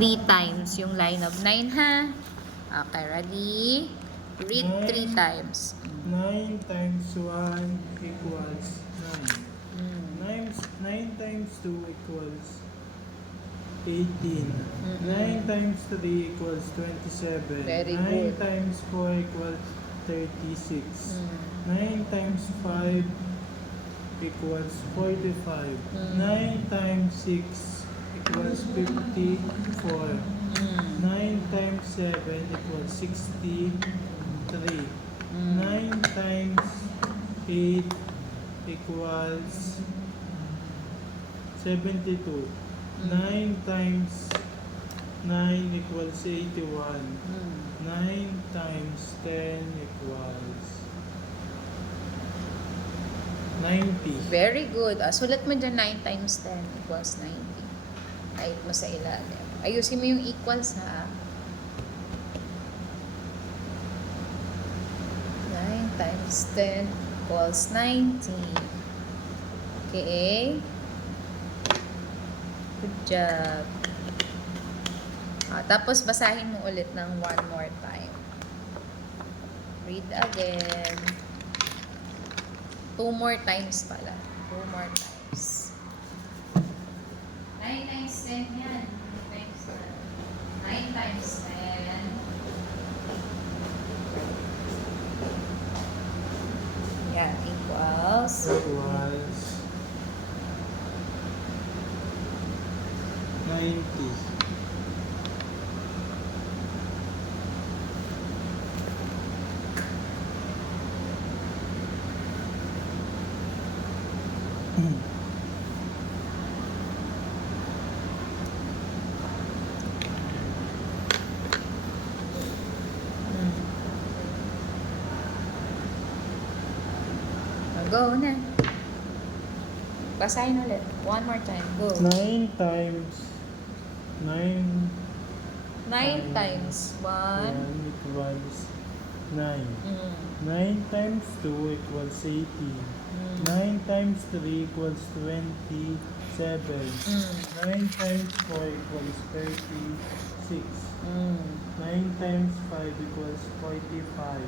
3 times yung line of 9, ha? Okay, ready? Read 3 times. 9 times 1 equals 9. 9 times 2 equals 18. 9 times 3 equals 27. Very 9 good. times 4 equals 36. 9 times 5 equals 45. 9 times 6 equals 54. 9 times 7 equals 63. 9 times 8 equals 72. 9 times 9 equals 81. 9 times 10 equals 90. Very good. Sulat mo dyan 9 times 10 equals 90. Write mo sa ilalim. Ayusin mo yung equals, ha? 9 times 10 equals 90. Okay? Good job. Tapos basahin mo ulit ng one more time. Read again. 2 more times pala. 2 more times. 9 times 10 yan. 9 times 10. Yan, equals. Equals 90. Go na. Basahin ulit. One more time. Go. 9 times 9 9 times 1. equals 9. 9 times 2 equals 18. 9 times 3 equals 27. 9 times 4 equals 36. 9 times 5 equals 45.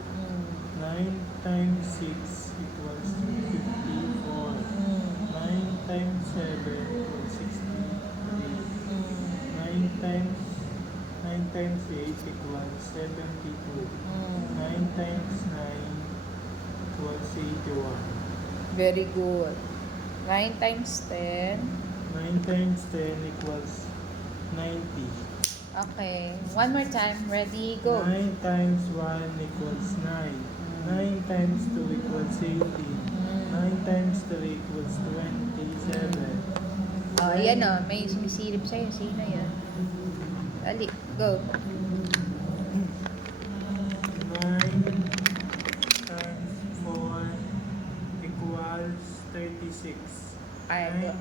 9 times 6 equals 54. 9 times 7 equals 63. 9 times 8 equals 72. 9 times 9 equals 81. Very good. 9 times 10. 9 times 10 equals 90. Okay. One more time. Ready? Go. 9 times 1 equals 9. 9 times 2 equals 18. 9 times 3 equals 27. Yan o. May sumisilip sa'yo. Sino yan? Ali. Go. 9 times 4 equals 36. Ay, 9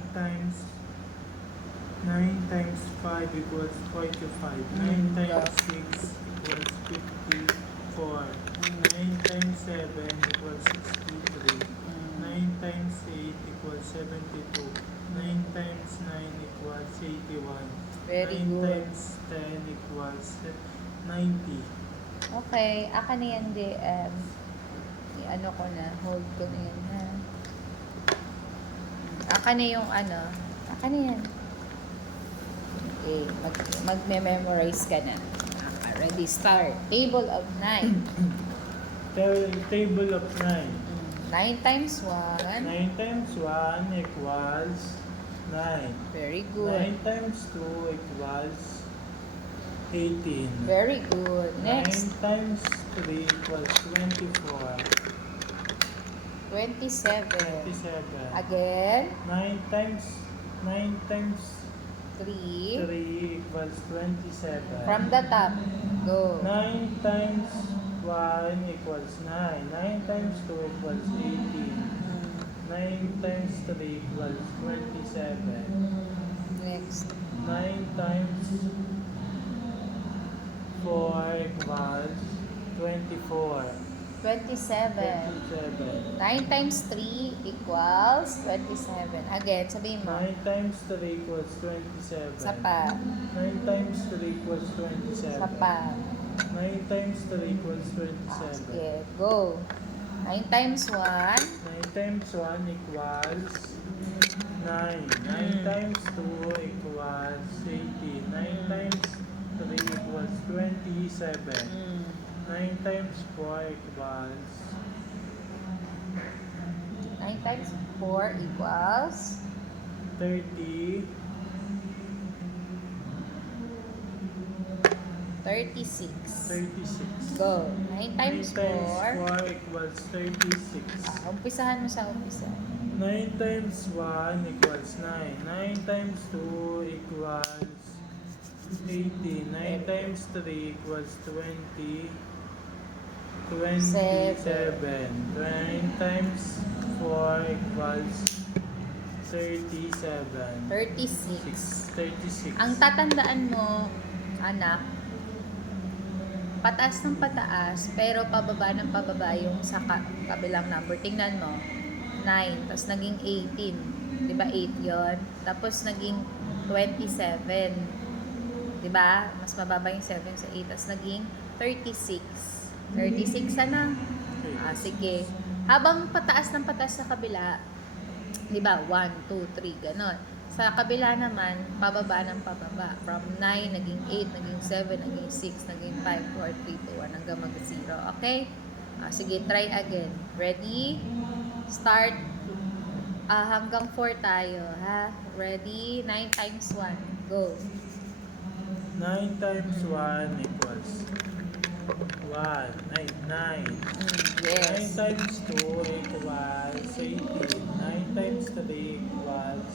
times 5 equals 45. 9 times 6 equals 54. 9 times 7 equals 63. 9 times 8 equals 72. 9 times 9 equals 81. Very 9 good. times 10 equals 90. Okay. Aka na yan, DM. I-ano ko na. Hold ko na yan, ha? Aka na yung ano. Aka na yan. Okay. Mag-memorize ka na. Ready, start. Table of 9. Table of 9. 9 times 1. 9 times 1 equals 9. Very good. 9 times 2 equals 18. Very good. 9 Next, times 3 equals 24. 27. 27. Again, 9 times 3. 3 equals 27. From the top. Go. 9 times 1 equals 9. 9 times 2 equals 18. 9 times 3 equals 27. Next. 9 times 4 equals 24. 27. 27. 9 times 3 equals 27. Again, sabihin mo. 9 times 3 equals 27. Isa pa. 9 times 3 equals 27. Sa pa. 9 times 3 equals Ah, 27. sige, go. 9 times 1. 9 times 1 equals 9. 9 times 2 equals 18. 9 times 3 equals 27. 9 times 4 equals 9 times 4 equals 30. 36. 36. Go. 9 times 9 times 4. 4 equals 36. Umpisahan mo sa umpisa. 9 times 1 equals 9. 9 times 2 equals 18. 9 times 3 equals 20. 27. 9 times 4 equals 37. 36. 36. Ang tatandaan mo, anak, pataas ng pataas, pero pababa ng pababa yung sa kabilang number. Tingnan mo, 9, tapos naging 18. Di ba 8 yon? Tapos naging 27. Di ba? Mas mababa yung 7 sa 8. Tapos naging 36. 36 sana. Sige. Habang pataas ng pataas sa kabila, di ba? 1, 2, 3, ganon. Sa kabila naman, pababa ng pababa. From 9, naging 8, naging 7, naging 6, naging 5, 4, 3, 2, 1, hanggang mag-0. Okay? Sige, try again. Ready? Start. Hanggang 4 tayo, ha? Ready? 9 times 1. Go. 9 times 1 equals 1. 9. 9 Yes. times 2 equals 18. 9 times 3 equals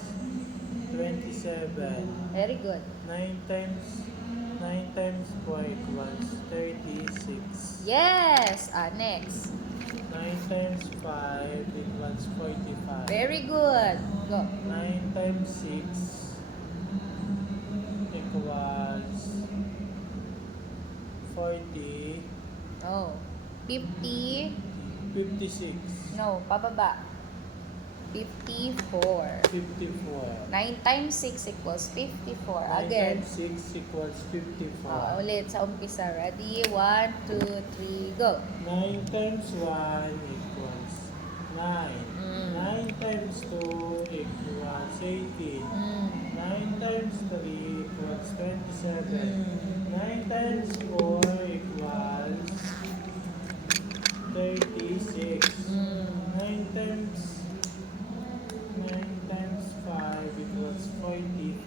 27. Very good. 9 times 4 equals 36. Yes. Next. 9 times 5 equals 45. Very good. Go. 9 times 6 equals 40. Oh. 50. 56. No, pababa. 54. 54. 9 times 6 equals 54. 9 Again. times 6 equals 54. Ulit sa umpisa. Ready? 1, 2, 3, go. 9 times 1 equals 9. 9 times 2 equals 18. 9 times 3 equals 27. 9 times 4 equals 36. 9 times 5 equals 45.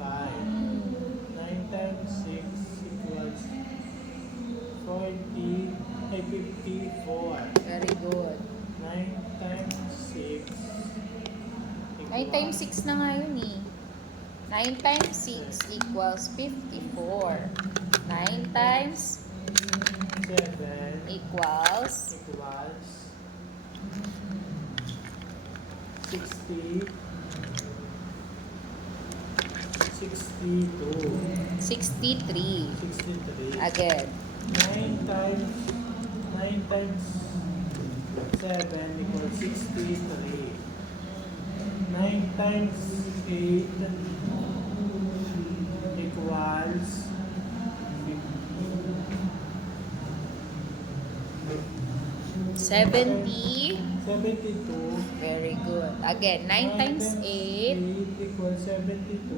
9 times 6 equals 54. Very good. 9 times 6 9 times 6 na nga yun eh. 9 times 6 equals 54. 9 times 7 equals equals 60. 62. 63. 63. Again. 9 times 7 equals 63. 9 times 8 equals 70. 72. Very good. Again, 9 times 8. Equals 72.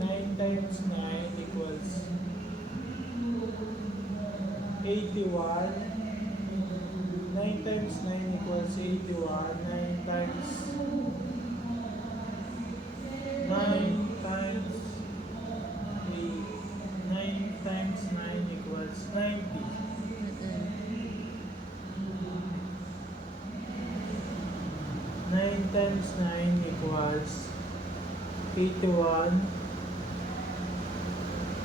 9 times 9 equals 81. 9 times 9 equals 81. 9 times 9 equals 90. 9 times 9 equals 81.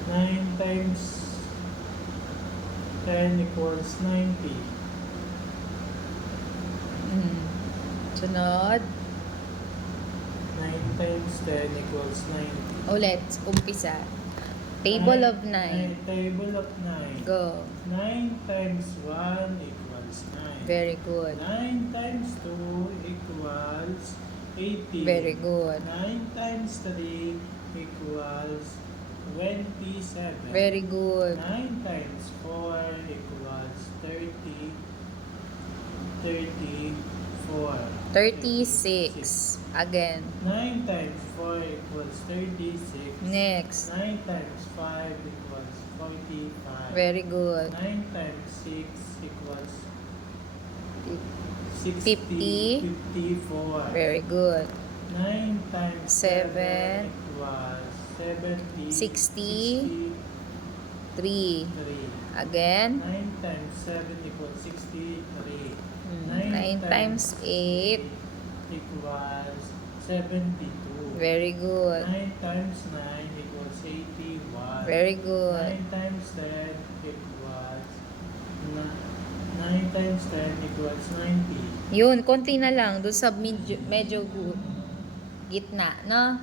9 times 10 equals 90. Sunod. 9 times 10 equals 90. Ulit. Umpisa. Table of 9. Table of 9. Go. 9 times 1 equals 9. Very good. 9 times 2 equals 18. Very good. 9 times 3 equals 27. Very good. 9 times 4 equals 30. 34. 36. Again. 9 times 4 equals 36. Next. 9 times 5 equals 45. Very good. 9 times 6 equals 50. 54. Very good. 9 times 7 equals 70. 60. 3. 3. Again. 9 times 7 equals 63. 9 times 8. equals 72. Very good. 9 times 9 equals 81. Very good. 9 times 10 equals 9 times 10 equals 90. Yun, konti na lang. Doon sa medyo gitna, no?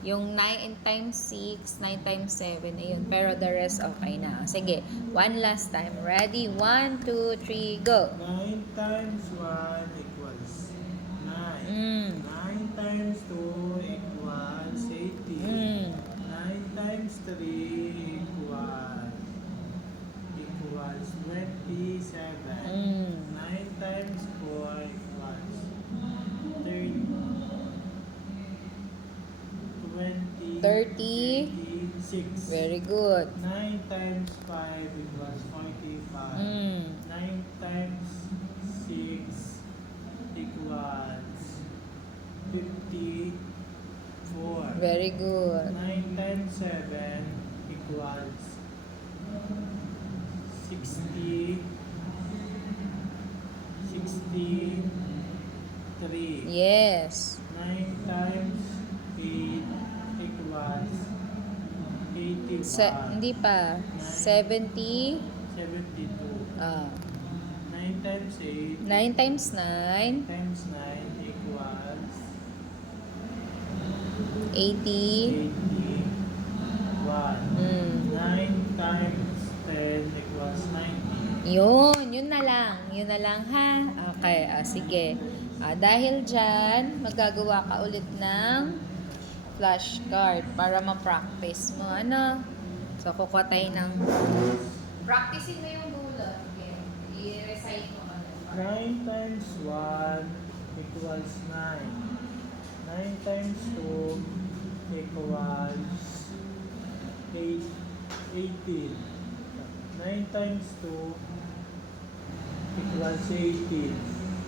Yung 9 times 6, 9 times 7, ayun. Pero the rest, okay na. Sige, one last time. Ready? 1, 2, 3, go! 9 times 1 equals 9. 9 times 2 equals 18. 9 times 3 equals 27. 9 times 4 equals 36. Very good. 9 times 5 equals 45. 9 times 6 equals 54. Very good. 9 times 7 equals 63. Yes. 9 times 8 equals 81. Hindi pa. 70. 72. 9 times 8 9 times 9. times 9 equals 80. 81. 9 times 10 equals 90. Yun na lang. Yun na lang, ha? Okay, sige. Dahil dyan, magagawa ka ulit ng flashcard para ma-practice mo. Ano? So, kukuha tayo ng... Practicing na yung dulo. Okay. I-recite mo ka. 9 times 1 equals 9. 9 times 2 equals 18. 9 times 2 equals 18.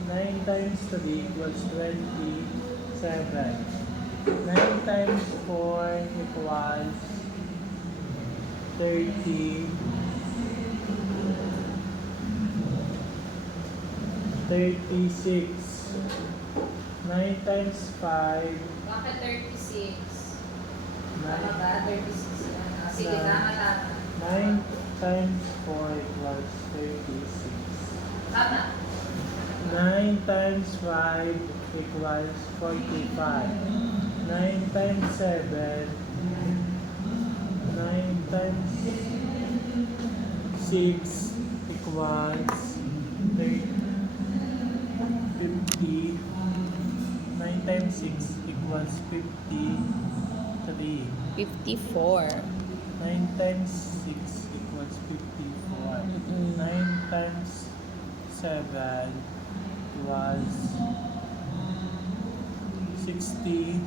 9 times 3 equals 27. 9 times 4 equals 30. 36. 9 times 5. Bakit 36? Tama ba? 36 yan. Sige, tama. 9 times 4 equals 36. Tama. 9 times 5 equals 45. 9 times 7. 9 times 6 equals 50. 9 times 6 equals 53. 54. 9 times 6 equals 54. 9 times 7 equals 63.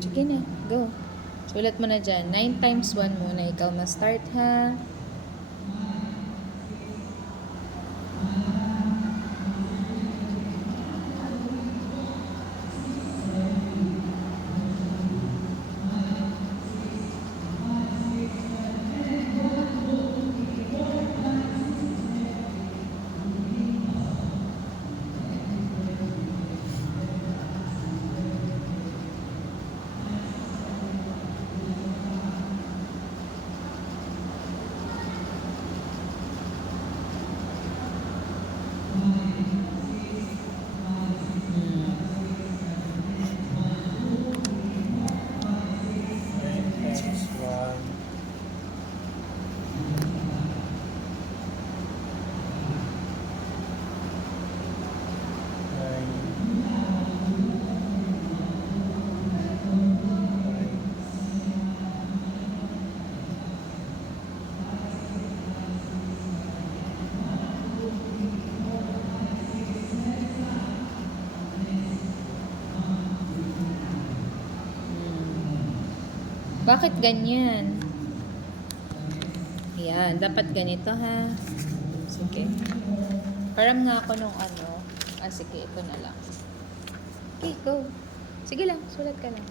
Sige na, go. Sulat mo na dyan. 9 times 1 muna. Ikaw ma-start, ha? Bakit ganyan? Ayan, dapat ganito ha. Sige. Param nga ako nung ano. Sige, ito na lang. Okay, go. Sige lang, sulat ka lang.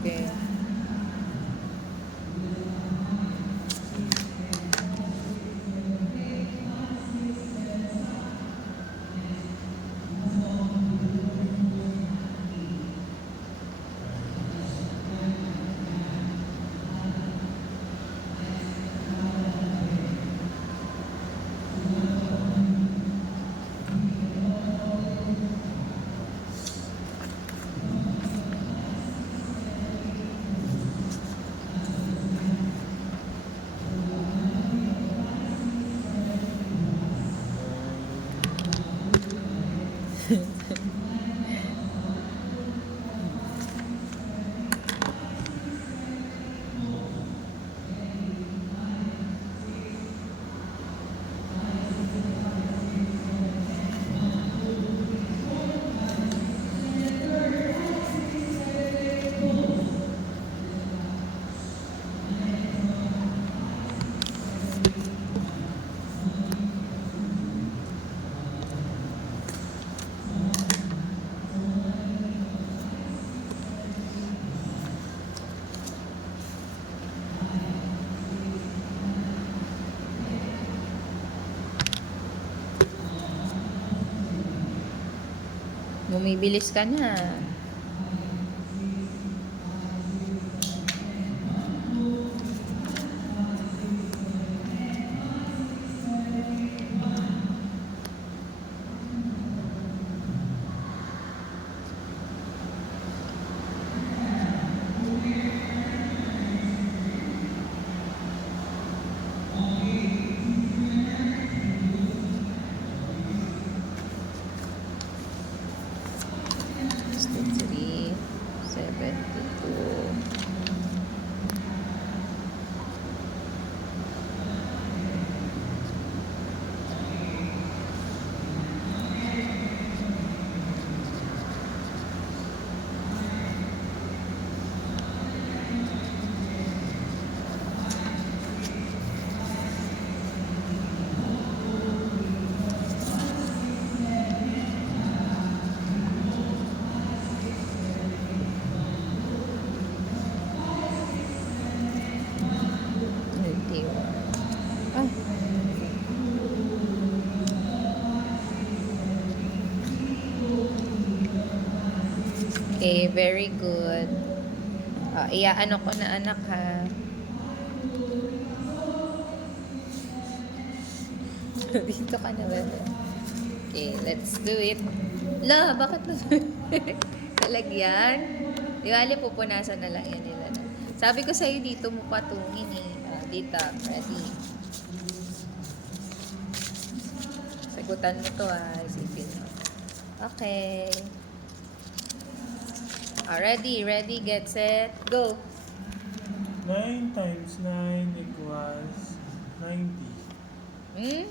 Okay. Bumibilis ka na. Three, 72. Okay, very good. Iaano ko na anak ha. Dito ka na ba? Okay, let's do it. La, bakit na? Talagyan? Di bali, pupunasan na lang yan nila. Sabi ko sa'yo dito mo patungin eh. Dito, ready. Sagutan mo to isipin mo. Okay. Ready, get set, go. 9 times 9 equals 90.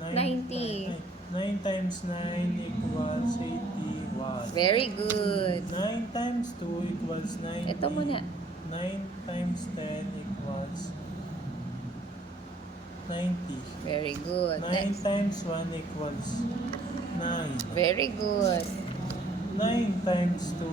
90. 9 times 9 equals 81. Very good. 9 times 2 equals 90. Ito muna. 9 times 10 equals 90. Very good. 9 Next. times 1 equals 9. Very good. 9 times 2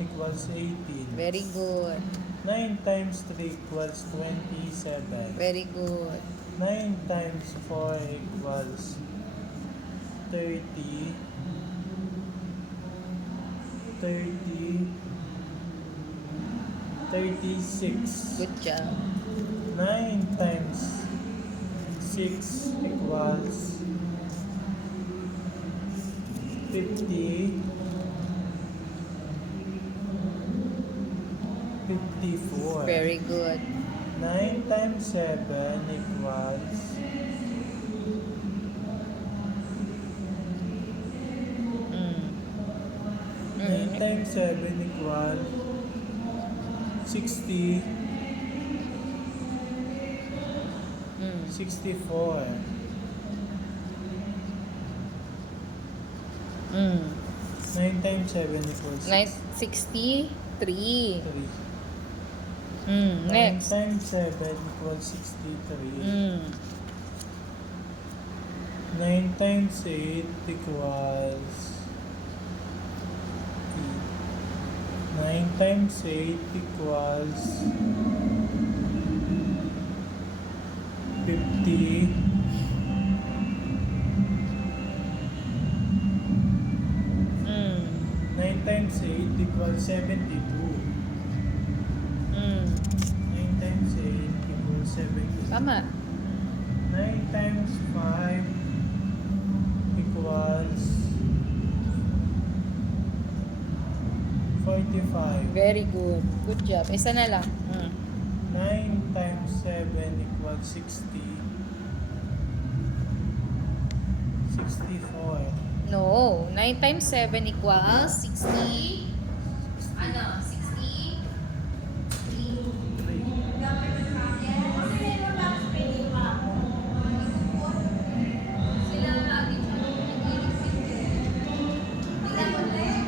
equals 18. Very good. 9 times 3 equals 27. Very good. 9 times 4 equals 30. 36. Good job. 9 times 6 equals 50. 54. Very good. 9 times 7 equals Mm. 9 times 7 equals 60, Mm. 64. Mm. 9 times 7 equals 63. 3. Mm. 9 Next. times 7 equals 63. Mm. 9 times 8 equals 8. 9 times 8 equals 50. Mm. 9 times 8 equals 72. Mm. 9 times 8 equals 72. Tama. 9 times 5 equals 45. Very good. Good job. Isa na lang. Mm. 9 times 7 equals 60. 64. No. 9 times 7 equals 60. Ano? 60? 3. Sila natin siya nag-iisip eh. Tingnan mo ulit.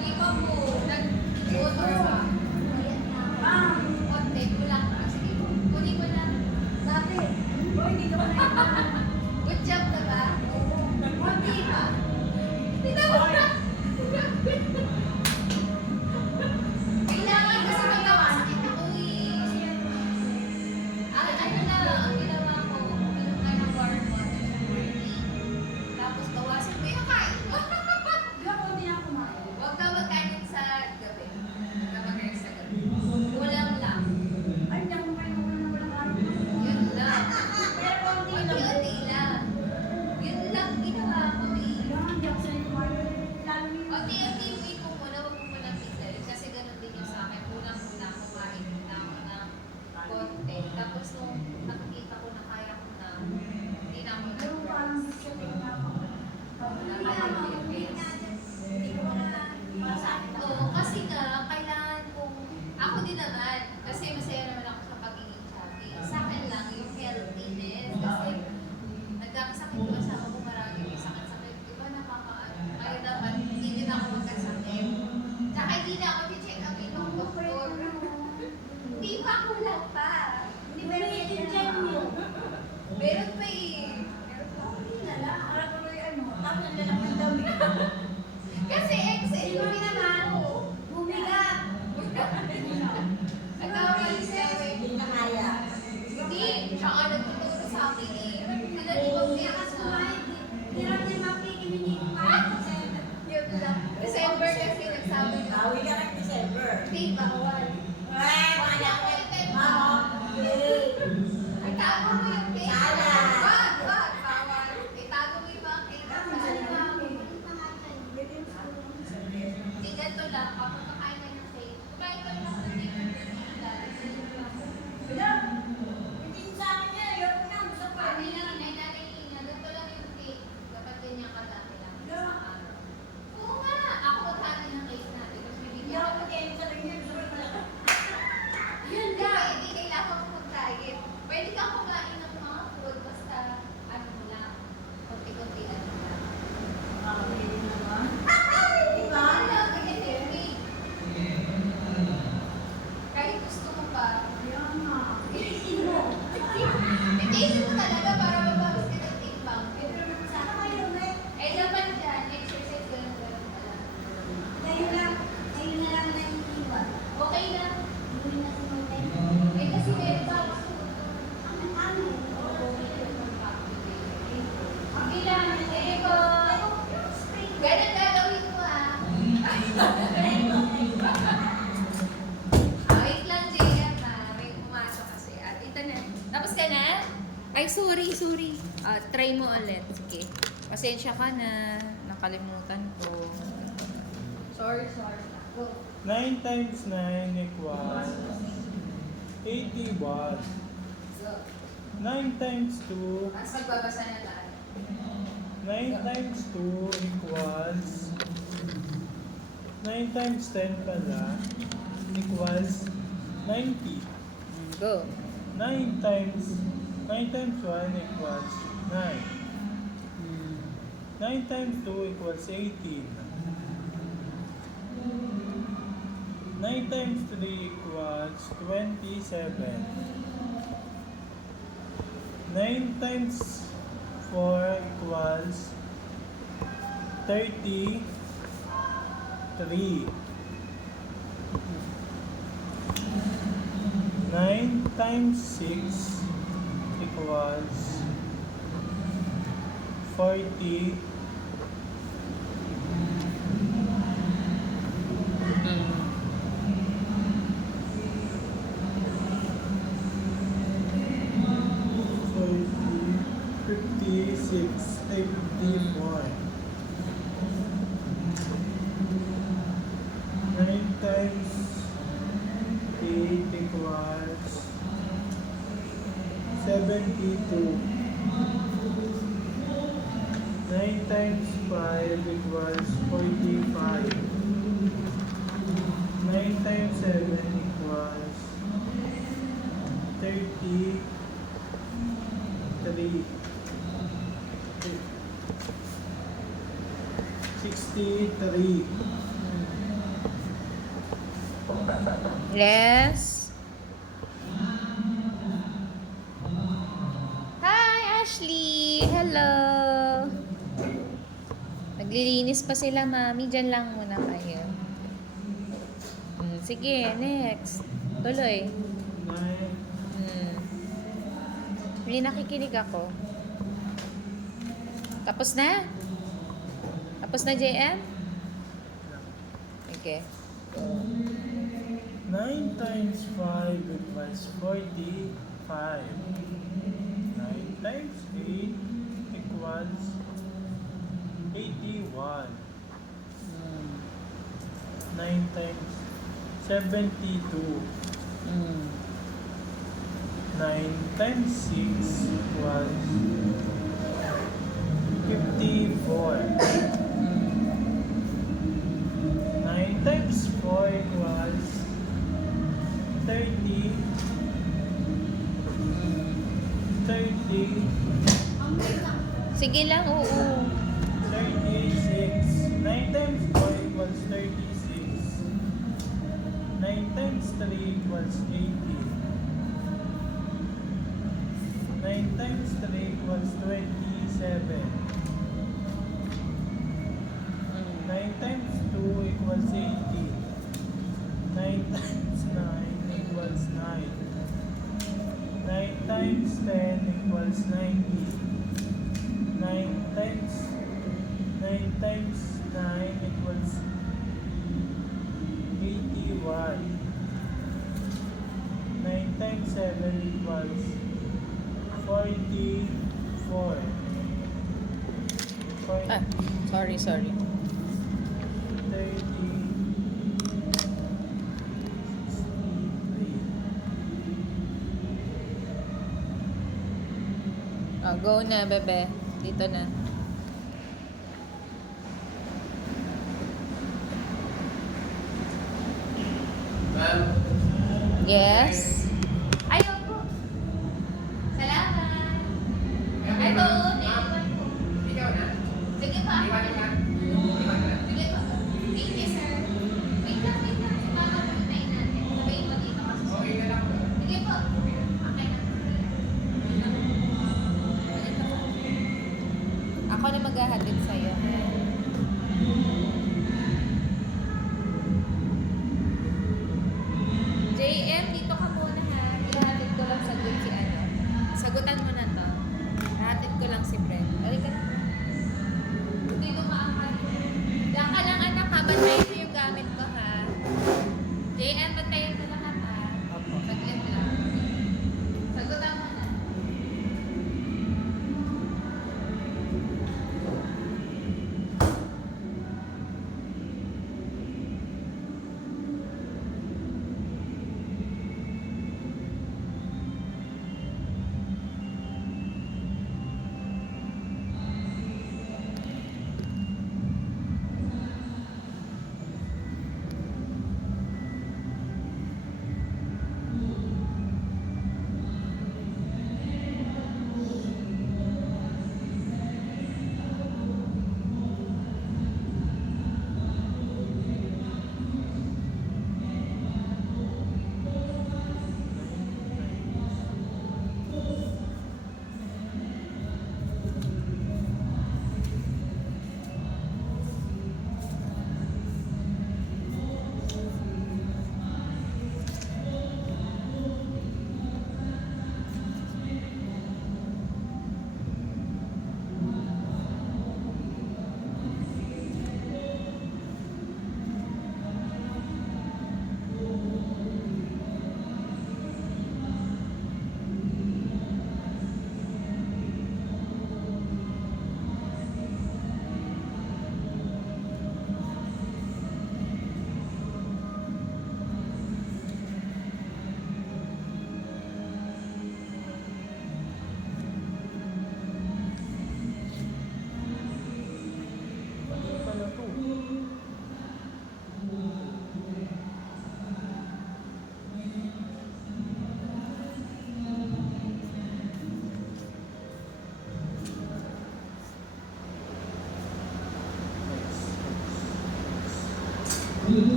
Di ba po? Nag-auto ka. Konti. Kulang ka. Sige. Kunin mo na. Good job na ba? Konti ka. Tingnan mo na. Kailangan kasi magawa. Sakit ako eh. Ano na, ang ginawa ko, uminom ka ng warm water sa morning. Tapos bawasan mo yung kain. Huwag ka magkain sa gabi. Huwag ka magkain sa gabi. Kulang lang. Yun lang. Unti-unti lang. Yun lang ginawa ko eh. Unti-unti ko muna, huwag mo muna tignan. Kasi ganun din yung sa akin. Kulang-kulang, kumain muna ako ng konti. Tapos nung nakikita ko na kaya ko na, hindi na ako nag-rest. Oo, kasi nga, kailangan kong, ako din naman, kasi masaya naman ako sa pagiging chubby. Sa akin lang, yung healthiness, kasi nagkakasakit ko sa ako marami may sakit-sakit. Iba nakakaano. Kaya dapat, hindi din ako magkasakit. Tsaka hindi na ako check up ng doktor. Hindi pa ako lang pa. Hindi ba meron pa eh. Kasi XL yung pinanahan ko. Nagkakali siya eh. Hindi, siya ka nagtuturo sa akin eh. Sila di ba yun lang. December kasi nagsabi na. Hindi, bawal. Ay, tago mo yung cake. Wag, bawal. Ay, tago mo yung mga cake. Hindi, ganito lang. Kapag kakain ka ng cake, kumain ka lang ng cake. Sabi lang, ay nanay Ina, ganito lang yung cake. Dapat ganyan kadami lang sa araw. Oo nga, ako magkain ng cake natin. Tapos bibigyan ako. Yun nga, hindi kailangan ko mag-diet. Pwede kang kumain ng mga food, basta ano mo lang, konti-konti lang lang. Wala, ganyan yung cake. Kahit gusto mo pa, itiisin mo talaga para mabawas ka ng timbang. Eh, dapat dyan, exercise ganun-ganun pa lang. Okay lang. Eh, kasi meron pa ako. Hindi lang. Eh, ko. Ganun gagawin mo ah. Wait lang, JM ah. May pumasok kasi. At ito na. Tapos ka na? Ay, sorry. Try mo ulit. Sige. Pasensya ka na. Nakalimutan ko. Sorry. Go. 9 times 9 equals 81. 9 times 2, Mas magbabasa na tayo. 9 times 2 equals 9 times 10 pala equals 90. Go. 9 times 1 equals 9. 9 times 2 equals 18. 9 times 3 equals 27. 9 times 4 equals 33. 9 times 6 equals 40. 56, 54. 9 times 8 equals 72. 9 times 5 equals 45. 9 times 7 equals 33. 63. Yes. Hi, Ashley. Hello. Naglilinis pa sila, mami. Diyan lang muna kayo. Sige, next. Tuloy. 9. May nakikinig ako. Tapos na? Tapos na, JM? Okay. 9 times 5 equals 45. 9 times 8 equals 81. 9 times 72. 9 times 6 equals 54. 9 times 4 equals 30. 30. Sige lang, oo. 36. 9 times 4 equals 36. 9 times 3 equals 80. 9 times 3 equals 27. 9 times 2 equals 18. 9 times 9 equals 9. 9 times 10 equals 90. 9 times 9 equals 81. 9 times 7 equals 44. Ah, sorry. 30. 63. Oh, go na, bebe. Dito na. Yes. Ayaw po. Salamat. Ito, naiwan po. Sige pa. Sige pa. Thank you, sir. Wait lang. Mama, pagkain natin. Sabihin mo dito kasi. Sige po. Okay na. Ako na maghahatid sa'yo. JM, dito ka muna ha. Ihahatid ko lang sagot si ano. Sagutan mo na to. Ihahatid ko lang si Brent. Balik ka na. Hindi ko maangkat. Diyan ka lang anak ha. Bantayan mo yung gamit ko ha. JM, bantayan mo lahat ha. Saglit lang. Sagutan mo na.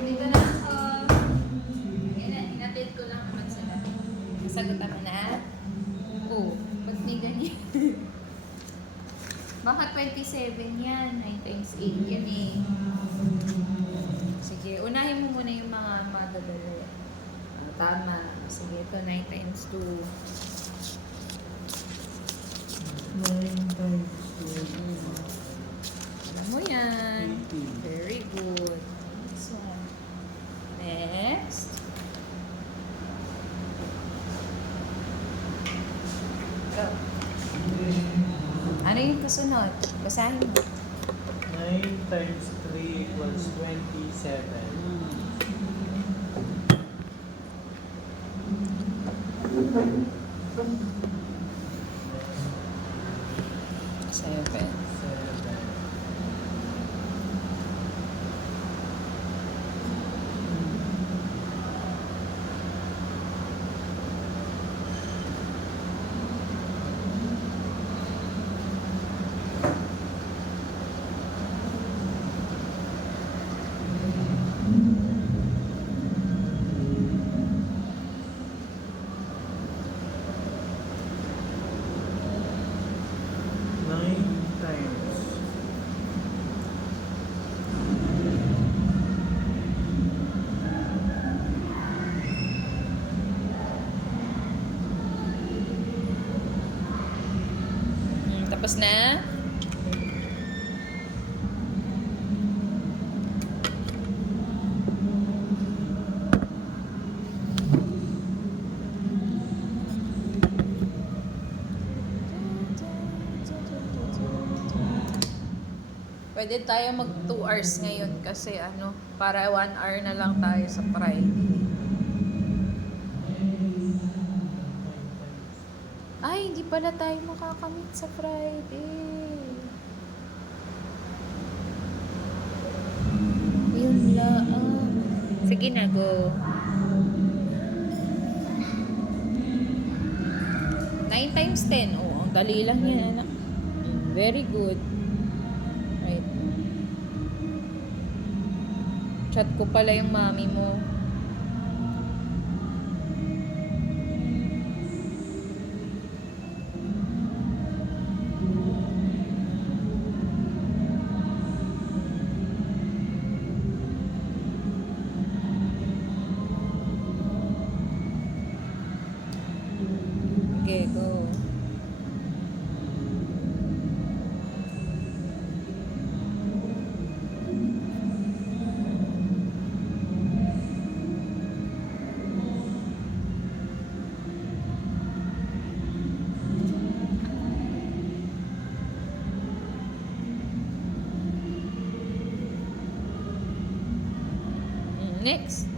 Dito na ako. Inatid ko lang naman sila. Sagutan mo na? Oo. Ba't may ganyan? Baka 27 yan. 9 times 8 yan eh. Sige, unahin mo muna yung mga madadali. Tama. Sige, ito 9 times 2. 9 times 2. Alam mo yan. 18. Very good. Next one. Next. Go. Ano yung kasunod? Basahin mo. 9 times 3 equals 27. Seven. 7. Tapos na? Pwede tayo mag 2 hours ngayon kasi ano, para 1 hour na lang tayo sa Friday. Ay, hindi pala tayo makakamit sa Friday. Yun lang. Sige na, go. 9 times 10. Oh, ang dali lang yan, anak. Very good. Right. Chat ko pala yung mami mo. Okay, go. Next.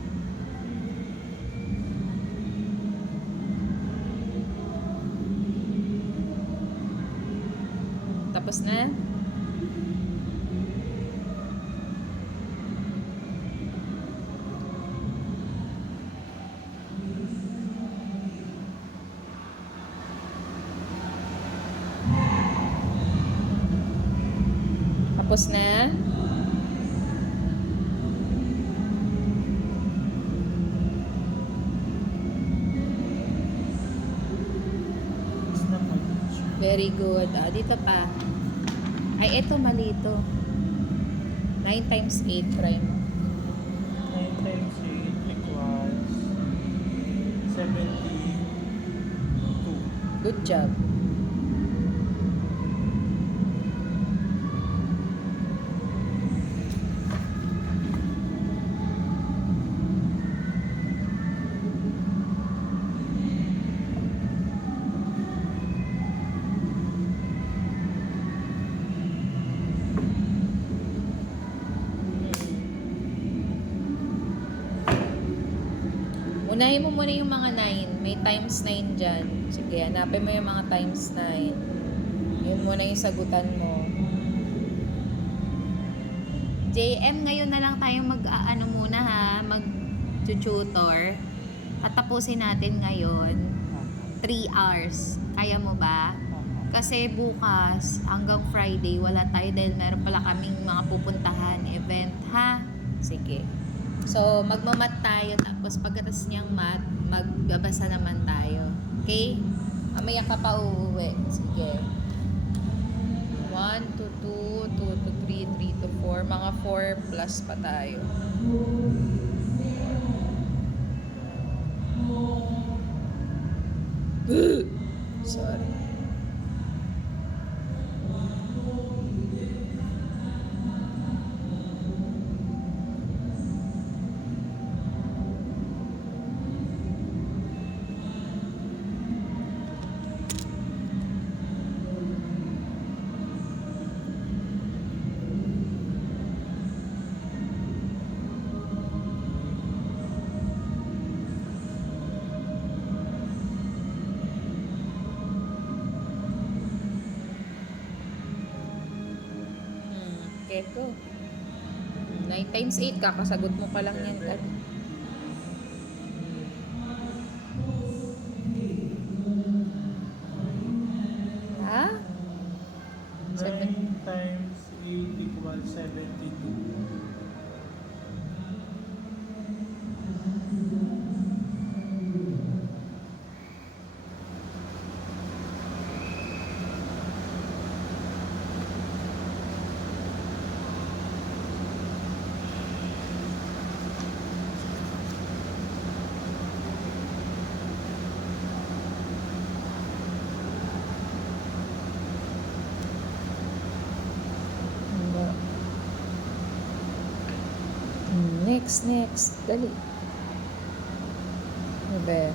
Tapos na? Tapos na? Tapos na po. Very good. Dito pa. Ay, eto mali ito. 9 times 8, try mo. 9 times 8 equals 72. Good job. Unahin mo muna yung mga 9. May times 9 dyan. Sige, hanapin mo yung mga times 9. Yun muna yung sagutan mo. JM, ngayon na lang tayo mag-ano muna ha, mag-tutor. At tapusin natin ngayon 3 hours. Kaya mo ba? Kasi bukas hanggang Friday wala tayo dahil meron pala kaming mga pupuntahan event ha. Sige. So, magmamat tayo. Tapos, pagkatas niyang mat, magbabasa naman tayo. Okay? Mamaya ka pa uuwi. Sige. 1 to 2, 2 to 3, 3 to 4. Mga 4 plus pa tayo. Sorry. Okay, go. 9 times 8, kakasagot mo pa lang yan. Ha? 9 times 8 equals 72. Next. Dali. Diba?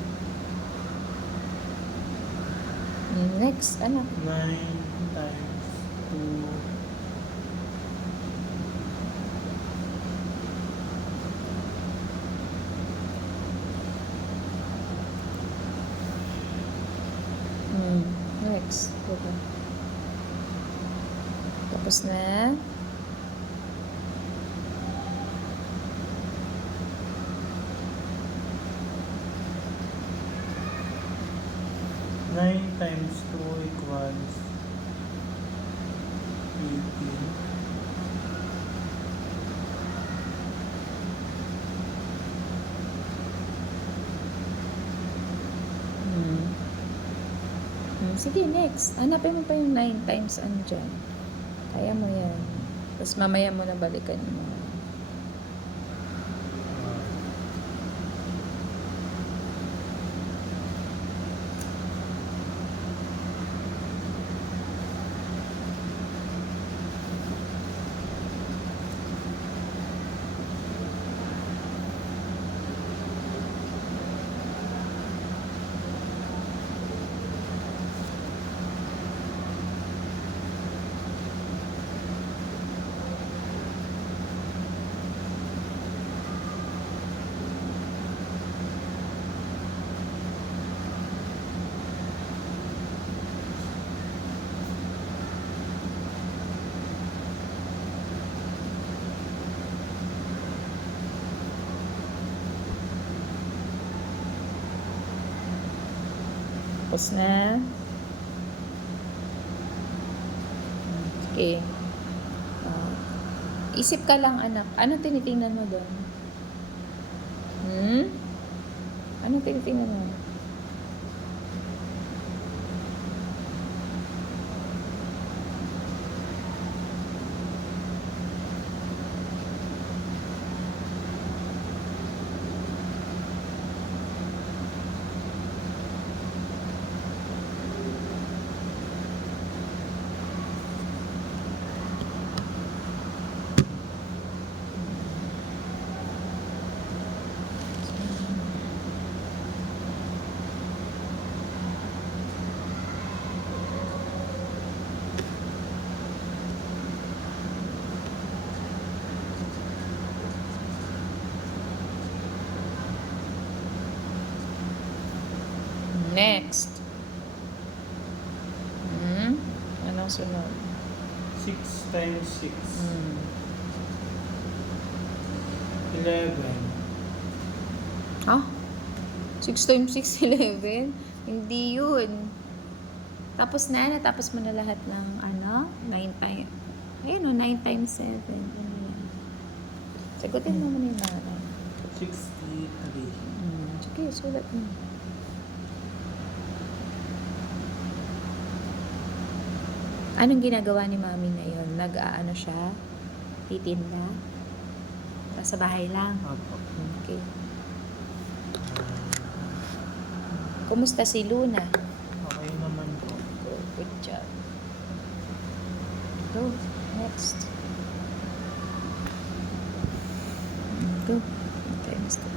Next, anak. 9 times 2. Next. Diba? Tapos na. Nine times 2 equals 18. Sige, next. Hanapin mo pa yung 9 times andyan. Kaya mo yan. Tapos mamaya mo na balikan mo. Tapos na. Okay. Isip ka lang, anak. Ano tinitingnan mo doon? Ano tinitingnan mo? Next. Anong sunod? 6 times 6. 11. Ah? 6 times 6, 11? Hindi yun. Tapos na, natapos mo na lahat ng 9 times. Ayun o, 9 times 7. Ano yan? Sagutin mo muna yung nanay. 63. Sige, sulat mo. Anong ginagawa ni mami ngayon? Nag-aano siya? Titinda? Sa bahay lang? Opo. Okay. Kumusta si Luna? Okay naman po. Good job. Go. Next. Go. Times two.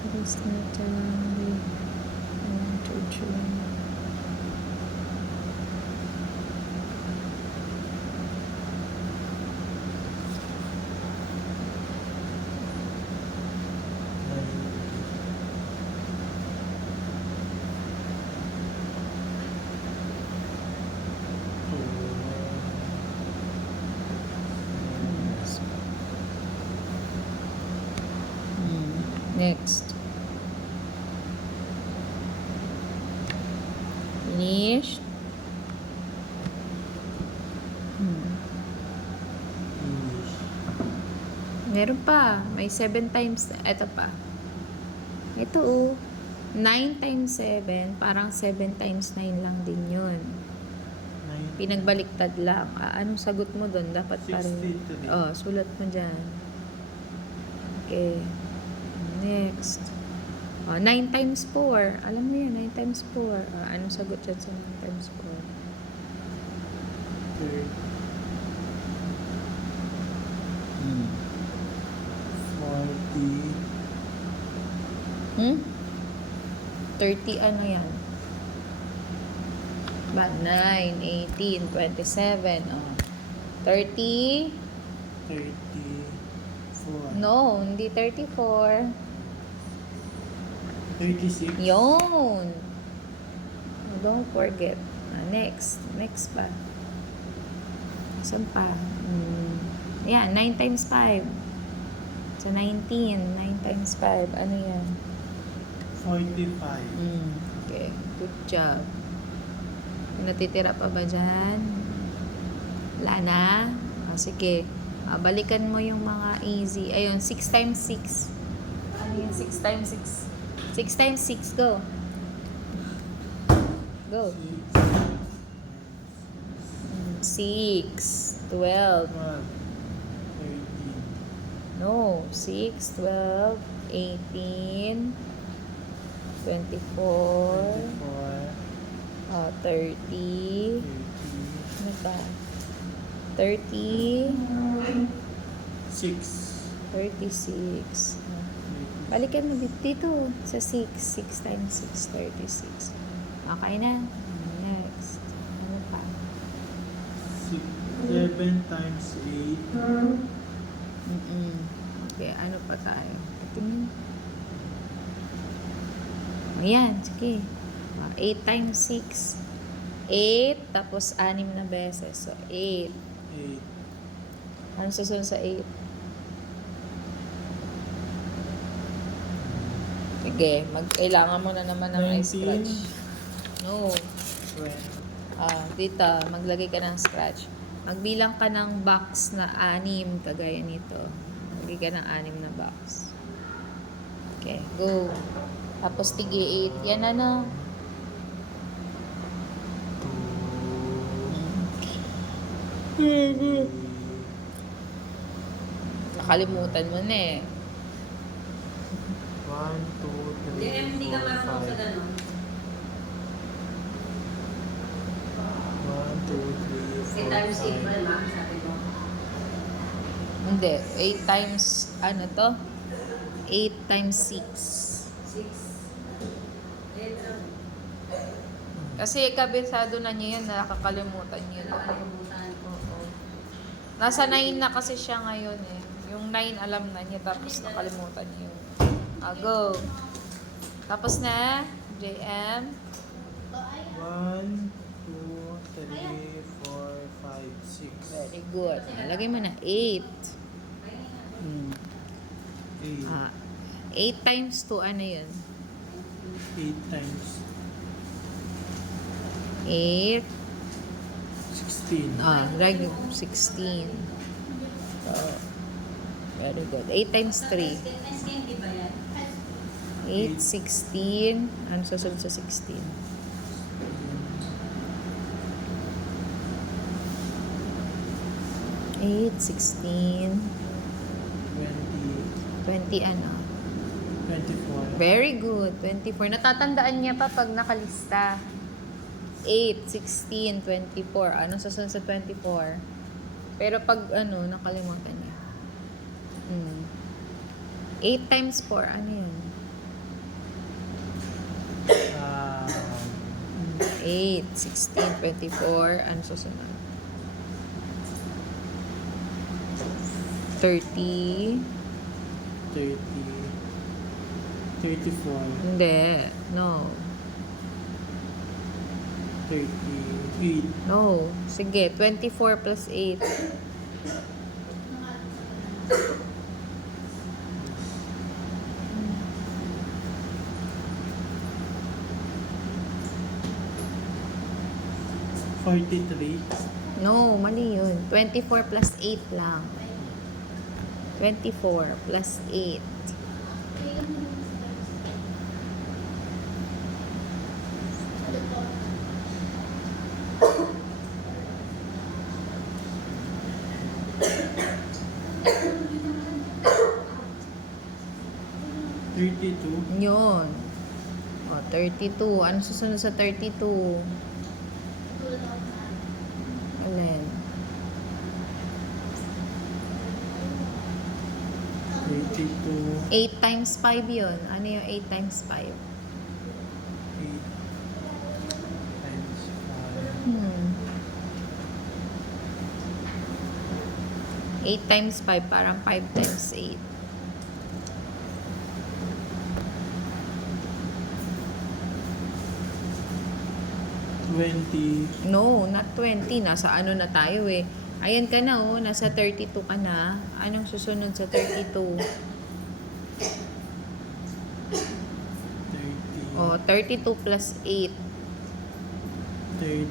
What is that? 1, 2, 3. Next. Finish. English. Meron pa. May 7 times. Ito pa. Ito oh. 9 times 7. Parang 7 times 9 lang din yun. 9. Pinagbaliktad lang. Anong sagot mo doon? Dapat pareho. 63. Oh, sulat mo dyan. Okay. Next. 9 times 4. Alam mo yan, 9 times 4. Anong sagot dyan sa 9 times 4? 40. 30 ano yan? Ba, 9, 18, 27. 30? 34. No, hindi 34. 36. Yun. Don't forget. Next. Next pa. Saan pa? Yan, 9 times 5. So, 19. 9 times 5. Ano yan? 45. Okay. Good job. May natitira pa ba dyan? Wala na? Sige. Balikan mo yung mga easy. Ayun, 6 times 6. Ano yan? 6 times 6. 6 times 6. Go. Go. 6, 12. 13. No. 6, 12, 18, 24, 30. 30. Ano pa? 30, 6. 36. Balikan mo dito sa 6. 6 times 6, 36. Okay na. Next. Ano pa? 7 times 8. Okay, ano pa tayo? Tingin. Ayan, sige. 8 times 6. 8, tapos 6 na beses. So, 8. 8. Ano susunod sa 8? Sige, kailangan mo na naman ng ice 19. scratch. No. 20. Dito, maglagay ka ng scratch. Magbilang ka ng box na 6, kagaya nito. Maglagay ka ng 6 na box. Okay, go. Tapos tigi 8. Yan ano. Nakalimutan mo na eh. 1, 2, 3, 4, 5. 1, 2, 3, 4, 5. Hindi. 8 times, ano to? 8 times 6. Kasi kabisado na niya yan, nakakalimutan niyo na. Oo. Nasa 9 na kasi siya ngayon eh. Yung 9 alam na niya, tapos nakalimutan niyo. Go. Tapos na, JM. 1, 2, 3, 4, 5, 6. Very good. Lagay mo na 8. 8 times 2, ano yun? 8 times 8. 16. Rag 16. So, Very good. 8 times 3. 8, 16. Ano susunod sa 16? 8, 16. 20 ano? 24. Very good. 24. Natatandaan niya pa pag nakalista. 8, 16, 24. Anong susunod sa 24? Pero pag ano, nakalimutan niya. 8 times 4. Ano yun? 8, 16, 24. Ano susunod? 30. 30. 34. Hindi. No. 38. No. Sige. 24 plus 8. No, mali yun. 24 plus 8 lang. 24 plus 8. Yun. O, 32. Ano susunod sa 32? Alin? 32. 8 times 5 yun. Ano yung 8 times 5? 8 times 8 times 5, parang 5 times 8. 20. No, not 20. Nasa ano na tayo eh. Ayan ka na oh, nasa 32 ka na. Anong susunod sa 32? 30. Oh, 32 plus 8. 30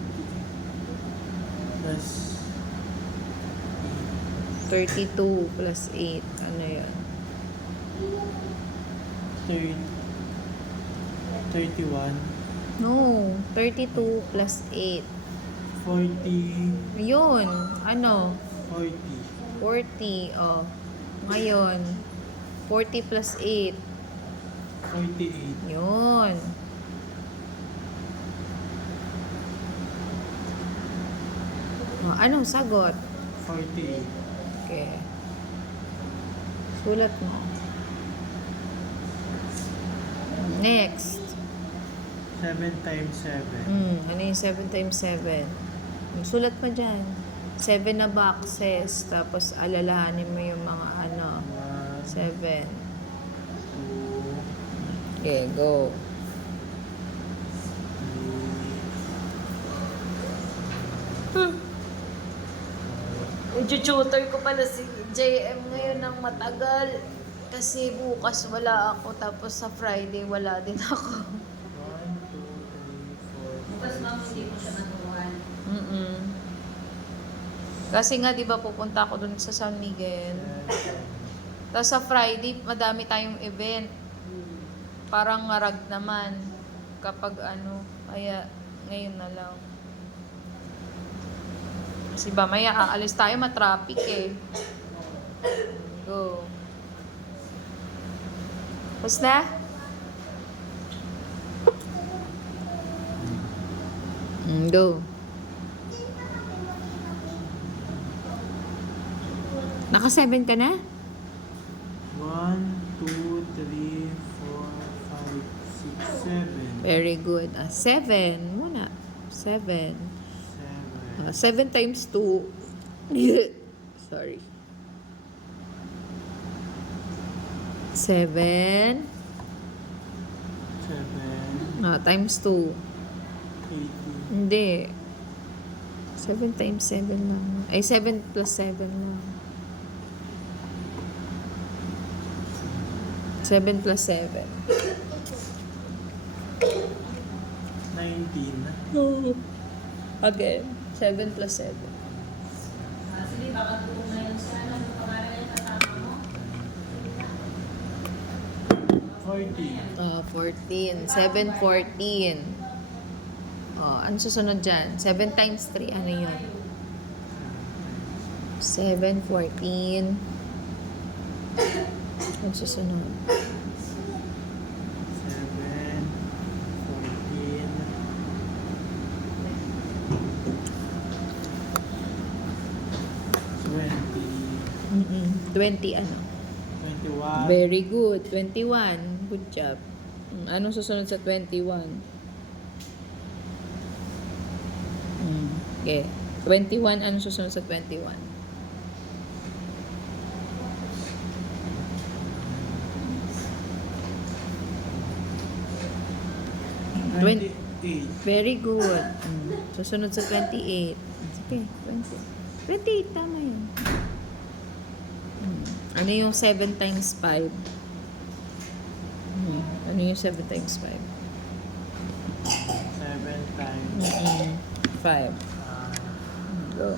plus 32 plus 8. Ano yun? 31. No, 32 plus 8. 40. Yun. Ano? 40. 40. Oh. Ngayon, 40 plus 8. 48. Yun. Oh, anong sagot? 48. Okay. Sulat mo. Next. 7 times 7. Ano yung 7 times 7? Sulat mo dyan. 7 na boxes. Tapos alalahanin mo yung mga ano. 1, 7. 2, Okay, go. 3, I-tutor ko pala si JM ngayon ng matagal. Kasi bukas wala ako. Tapos sa Friday wala din ako. 1, 2, 3, 4, 5, 6, Kasi nga, di ba, pupunta ako dun sa San Miguel. 7, Tapos sa Friday, madami tayong event. Parang ngarag naman. Kapag ano, kaya ngayon na lang. Kasi ba, maya aalis tayo, matraffic eh. Go. Tapos na? Go. Naka-7 ka na? 1, 2, 3, 4, 5, 6, 7. Very good. 7 muna. 7. 7. 7 times 2. Sorry. 7. 7. Times 2. 80. Hindi. 7 times 7 lang. Ay, 7 plus 7 lang. 7 plus 7. 19. No. Again. 7 plus 7. Sige, baka tuong na yun siya. Ano pangalan yung kasama mo? 40. 14. 7, 14. Ano susunod dyan? 7 times 3, ano yun? 7, 14. Ano susunod? 7, 14, 20 ano? 21. Very good. 21. Good job. Anong susunod sa 21? Okay. 21, anong susunod sa 21? 28. Very good. Susunod sa 28. Sige, 20. 28, tama yun. Ano yung 7 times 5? Ano yung 7 times 5? 7 times 5. Go.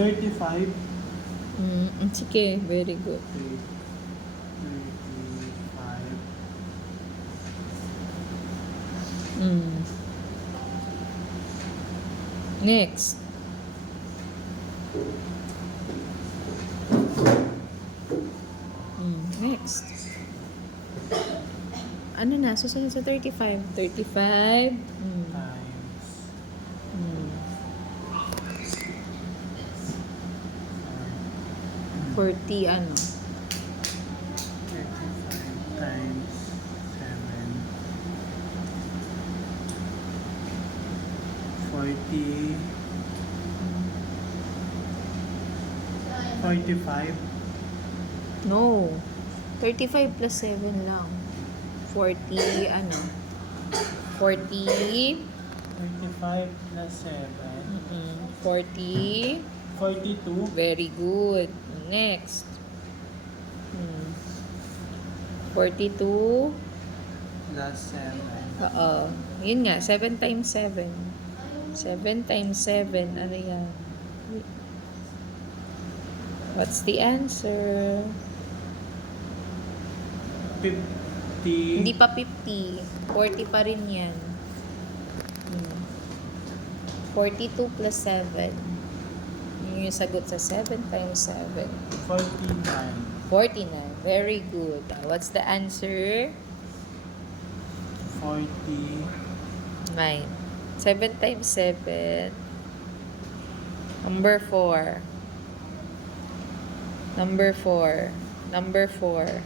35. Sige, very good. 35. Next. Next. Ano na? Susunod sa 35. 35. Times 40 ano? 35 times 7. 40. 45. No. 35 plus 7 lang. 40 ano? 40. 35 plus 7. 40. 42. Very good. Next. 42. Plus 7. Oo. Yun nga, 7 times 7. 7 times 7. Ano yan? What's the answer? 50. Hindi pa 50. 40 pa rin yan. 42 plus 7. Yun yung sagot sa 7 times 7. 49. 49. Very good. What's the answer? 40. 9. 7 times 7. Number 4. Number 4. Number 4.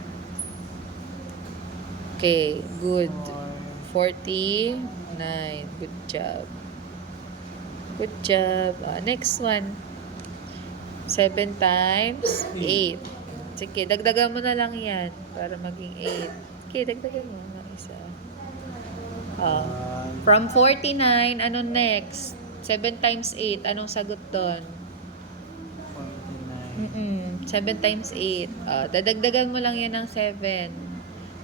Okay, good. 49. Good job. Good job. Next one. 7 times 8. Sige, dagdagan mo na lang yan para maging 8. Okay, dagdagan mo ng isa. From 49, ano next? 7 times 8. Anong sagot doon? 49. 7 times 8. Dadagdagan mo lang yan ng 7.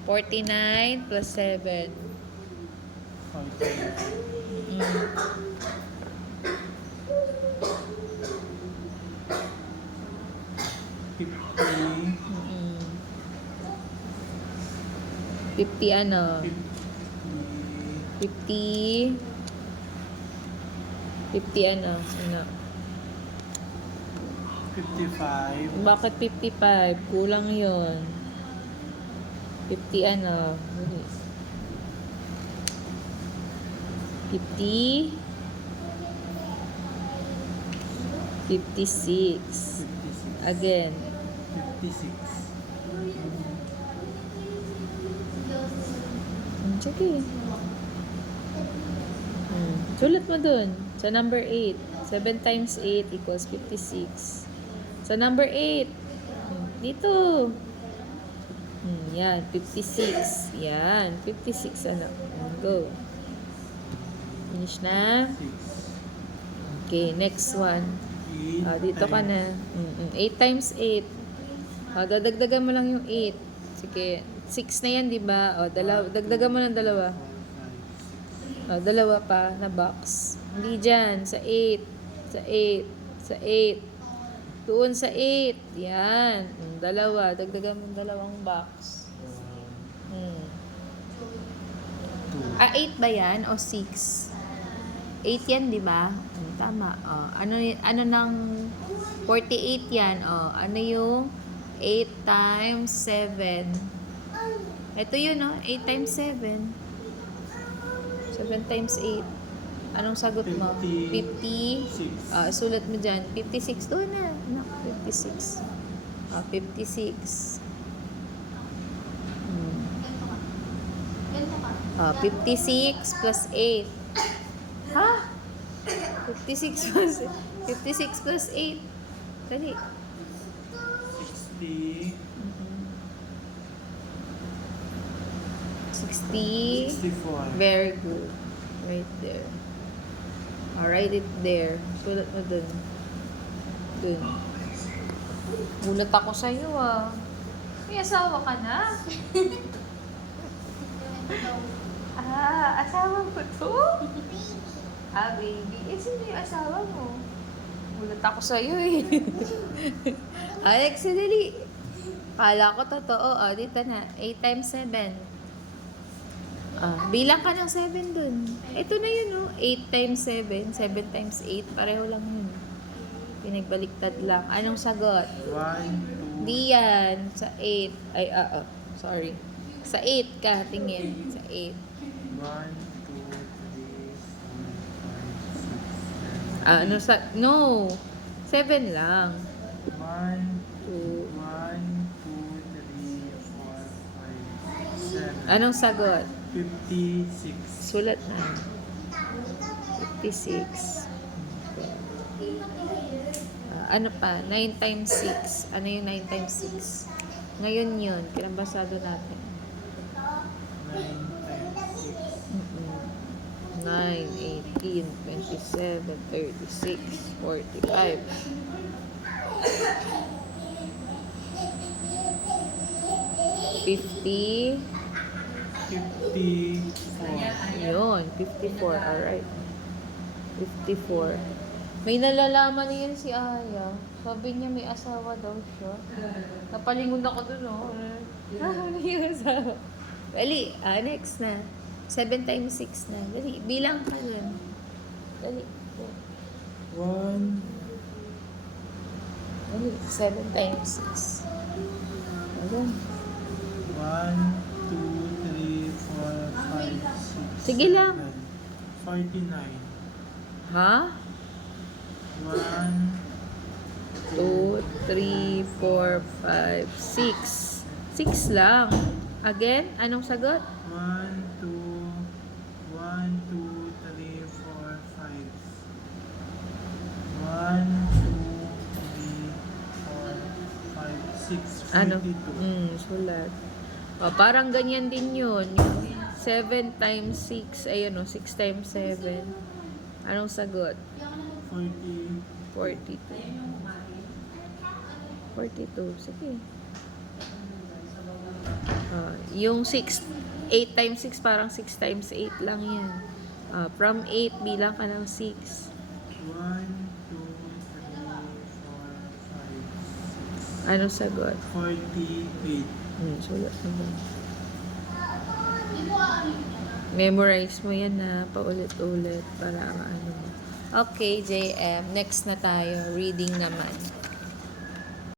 49 plus 7. 50 ano? 50 ano? Ano? 55. Bakit 55? Kulang yon. 50 ano? 50 56. Again. 56. Sige. Sulat mo dun. Sa number 8. 7 times 8 equals 56. Sa number 8. Dito. Yan. 56. Yan. 56 ano. Go. Finish na. 6. Okay, next one. 8 Dito ka na. 8 times 8. Dadagdagan mo lang yung 8. Sige, 6 na yan, di ba? Dagdagan mo ng dalawa. 2 pa na box. Hindi dyan. Sa 8. Sa 8. Sa 8. Doon sa 8. Yan. 2. Dagdagan mo ng dalawang box. 8 ba yan? O 6? 8 yan, di ba? Tama. Ano ng 48 yan? Ano yung 8 times 7? Ito yun, 8 times 7. 7 times 8. Anong sagot mo? 56. Sulat mo dyan. 56. Doon na. Anak, 56. 56. 56 plus 8. Ha? 56 plus 8. Dali. 60. 60. 64. Very good. Right there. Write it there. Sulat mo dun. Dun. Gulat ako sa'yo May asawa ka na? Asawa mo to? Baby. Sino yung asawa mo? Gulat ako sa'yo Alex, dali. Kala ko totoo. Dito na. 8 times 7. Bilang ka ng 7 dun. Ito na yun, 8 times 7. 7 times 8. Pareho lang yun. Pinagbaliktad lang. Anong sagot? 1, 2. Di yan. Sa 8. Sorry. Sa 8 ka. Tingin. Sa 8. 1, 2, 3, 4, 5, 6, 7. Ano sa... No. 7 lang. 1, 2. 1, 2, 3, 4, 5, 6, 7. Anong sagot? 56. Sulat na. 56. Ano pa? 9 times 6. Ano yung 9 times 6? Ngayon yun. Kinabasado natin. 9, 18, 27, 36, 45. 50. 54. Yun, 54. Alright. 54. May nalalaman niyan si Aya. Sabi niya may asawa daw siya. Napalingon ako dun, ano yung asawa? Dali, next na. 7 times 6 na. Dali, bilang ka dun. Dali. 1, Dali, 7 times 6. Ayan. 1, 2, 3, 4, 5, 6, Sige lang. 49. Ha? 1, 2, 3, 4, 5, 6. 6 lang. Again, anong sagot? 1, 2, 1, 2, 3, 4, 5. 1, 2, 3, 4, 5, 6, 42. Ano? Sulat. Parang ganyan din yun. Yung 7 times 6. Ayun 6 times 7. Anong sagot? 40. 42. 42. Sige. Yung 8 times 6, parang 6 times 8 lang yan. From 8, bilang ka ng 6. 1, 2, 3, 4, 5, 6. Anong sagot? 48. Sulat naman. Memorize mo yan paulit-ulit para ano mo. Okay, JM. Next na tayo. Reading naman.